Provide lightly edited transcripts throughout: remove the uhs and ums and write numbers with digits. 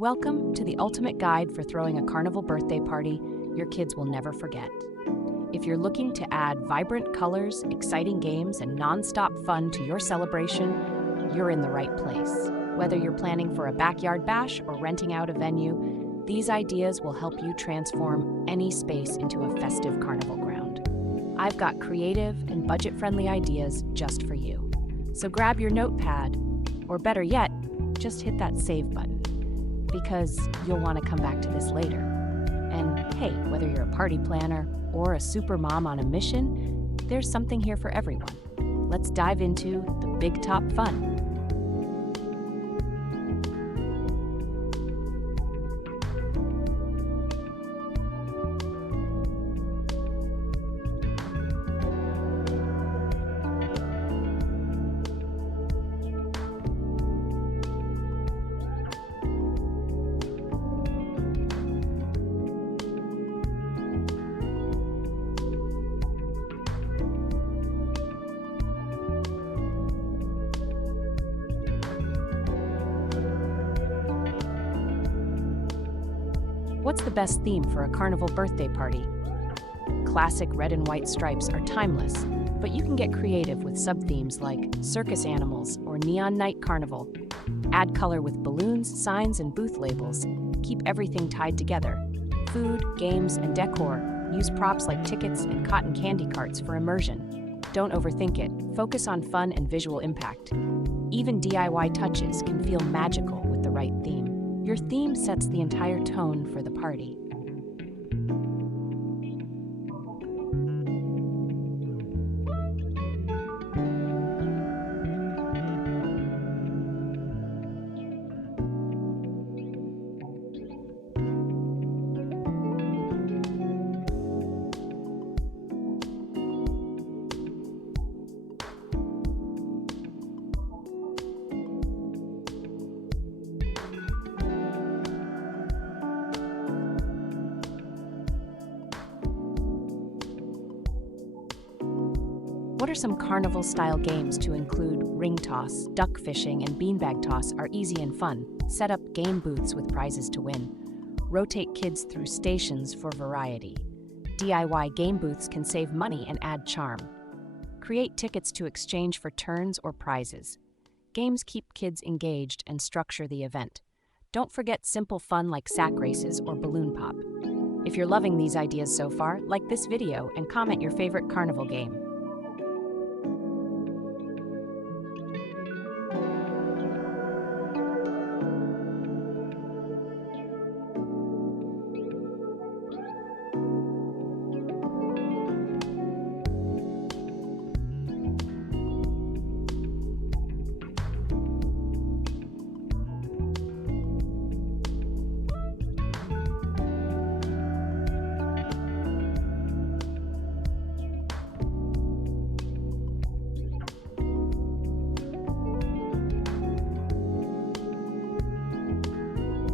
Welcome to the ultimate guide for throwing a carnival birthday party your kids will never forget. If you're looking to add vibrant colors, exciting games, and non-stop fun to your celebration, you're in the right place. Whether you're planning for a backyard bash or renting out a venue, these ideas will help you transform any space into a festive carnival ground. I've got creative and budget-friendly ideas just for you. So grab your notepad, or better yet, just hit that save button, because you'll want to come back to this later. And hey, whether you're a party planner or a super mom on a mission, there's something here for everyone. Let's dive into the big top fun. What's the best theme for a carnival birthday party? Classic red and white stripes are timeless, but you can get creative with sub-themes like circus animals or neon night carnival. Add color with balloons, signs, and booth labels. Keep everything tied together. Food, games, and decor. Use props like tickets and cotton candy carts for immersion. Don't overthink it. Focus on fun and visual impact. Even DIY touches can feel magical with the right theme. Your theme sets the entire tone for the party. What are some carnival-style games to include ring toss, duck fishing, and beanbag toss are easy and fun. Set up game booths with prizes to win. Rotate kids through stations for variety. DIY game booths can save money and add charm. Create tickets to exchange for turns or prizes. Games keep kids engaged and structure the event. Don't forget simple fun like sack races or balloon pop. If you're loving these ideas so far, like this video and comment your favorite carnival game.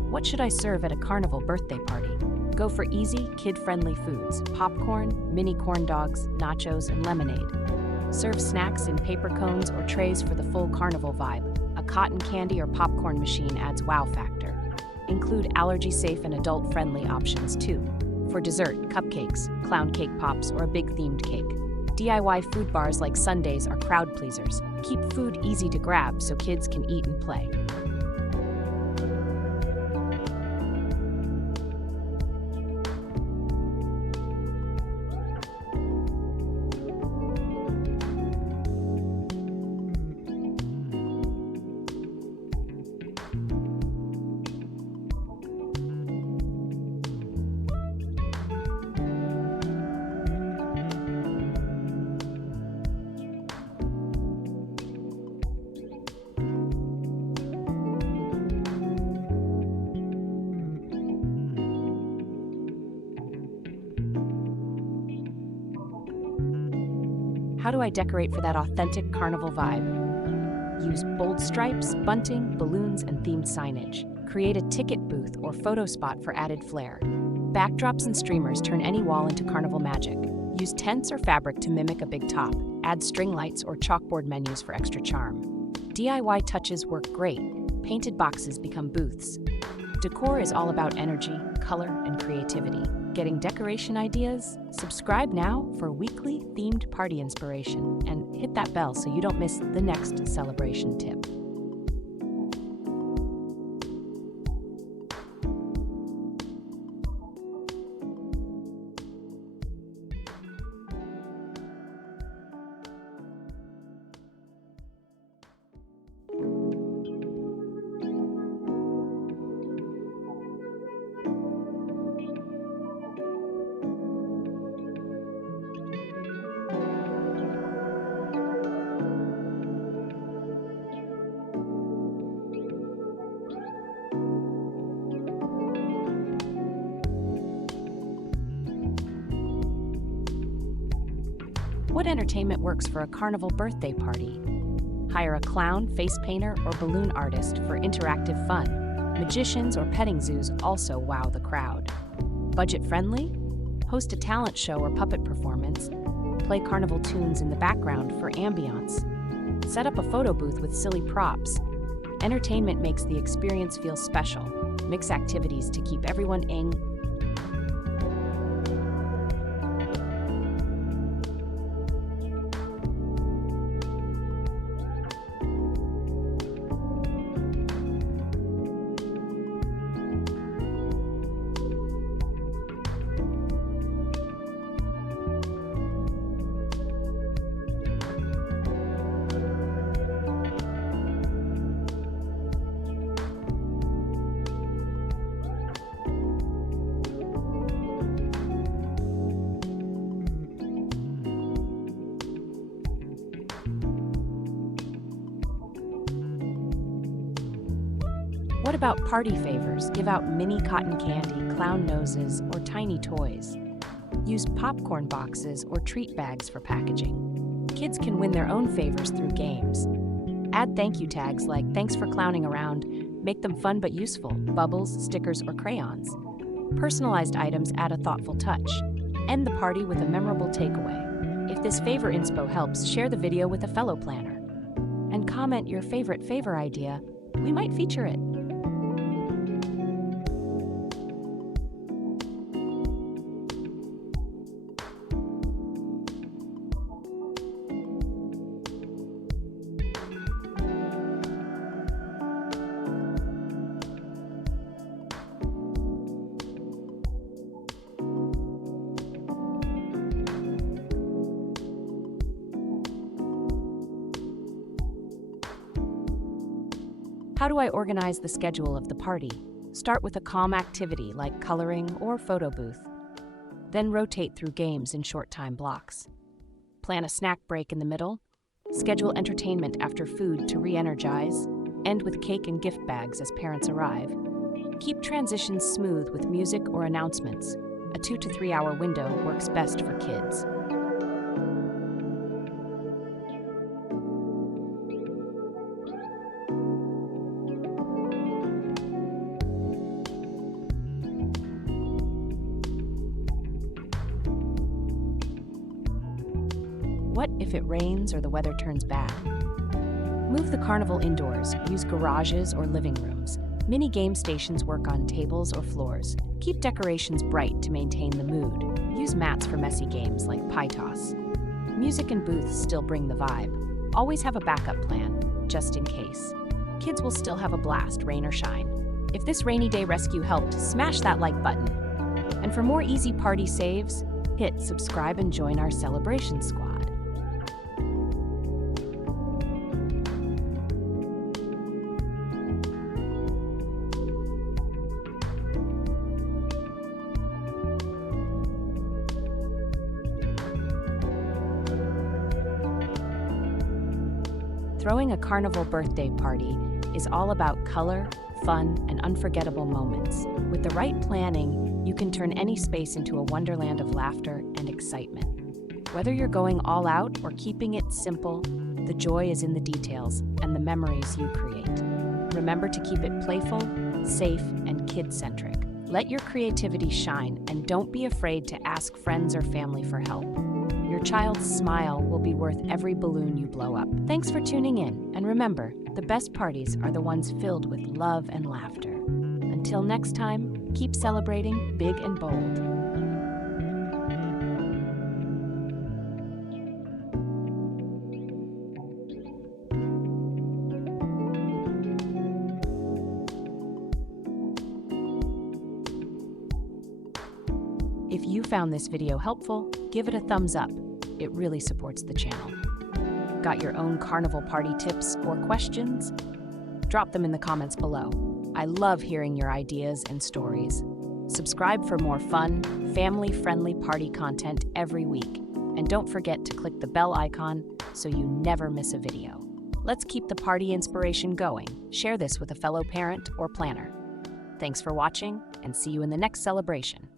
What should I serve at a carnival birthday party? Go for easy, kid-friendly foods: popcorn, mini corn dogs, nachos, and lemonade. Serve snacks in paper cones or trays for the full carnival vibe. A cotton candy or popcorn machine adds wow factor. Include allergy-safe and adult-friendly options too. For dessert, cupcakes, clown cake pops, or a big themed cake. DIY food bars like sundaes are crowd pleasers. Keep food easy to grab so kids can eat and play. How do I decorate for that authentic carnival vibe? Use bold stripes, bunting, balloons, and themed signage. Create a ticket booth or photo spot for added flair. Backdrops and streamers turn any wall into carnival magic. Use tents or fabric to mimic a big top. Add string lights or chalkboard menus for extra charm. DIY touches work great. Painted boxes become booths. Decor is all about energy, color, and creativity. Getting decoration ideas? Subscribe now for weekly themed party inspiration and hit that bell so you don't miss the next celebration tip. What entertainment works for a carnival birthday party? Hire a clown, face painter, or balloon artist for interactive fun. Magicians or petting zoos also wow the crowd. Budget friendly? Host a talent show or puppet performance. Play carnival tunes in the background for ambiance. Set up a photo booth with silly props. Entertainment makes the experience feel special. Mix activities to keep everyone engaged. What about party favors? Give out mini cotton candy, clown noses, or tiny toys. Use popcorn boxes or treat bags for packaging. Kids can win their own favors through games. Add thank you tags like "Thanks for clowning around." Make them fun but useful, bubbles, stickers, or crayons. Personalized items add a thoughtful touch. End the party with a memorable takeaway. If this favor inspo helps, share the video with a fellow planner. And comment your favorite favor idea. We might feature it. How do I organize the schedule of the party? Start with a calm activity like coloring or photo booth. Then rotate through games in short time blocks. Plan a snack break in the middle. Schedule entertainment after food to re-energize. End with cake and gift bags as parents arrive. Keep transitions smooth with music or announcements. A 2 to 3 hour window works best for kids. What if it rains or the weather turns bad? Move the carnival indoors, use garages or living rooms. Mini game stations work on tables or floors. Keep decorations bright to maintain the mood. Use mats for messy games like pie toss. Music and booths still bring the vibe. Always have a backup plan, just in case. Kids will still have a blast, rain or shine. If this rainy day rescue helped, smash that like button. And for more easy party saves, hit subscribe and join our celebration squad. Throwing a carnival birthday party is all about color, fun, and unforgettable moments. With the right planning, you can turn any space into a wonderland of laughter and excitement. Whether you're going all out or keeping it simple, the joy is in the details and the memories you create. Remember to keep it playful, safe, and kid-centric. Let your creativity shine and don't be afraid to ask friends or family for help. Your child's smile will be worth every balloon you blow up. Thanks for tuning in, and remember, the best parties are the ones filled with love and laughter. Until Until next time, keep celebrating big and bold. If you found this video helpful, give it a thumbs up. It really supports the channel. Got your own carnival party tips or questions? Drop them in the comments below. I love hearing your ideas and stories. Subscribe for more fun, family-friendly party content every week. And don't forget to click the bell icon so you never miss a video. Let's keep the party inspiration going. Share this with a fellow parent or planner. Thanks for watching, and see you in the next celebration.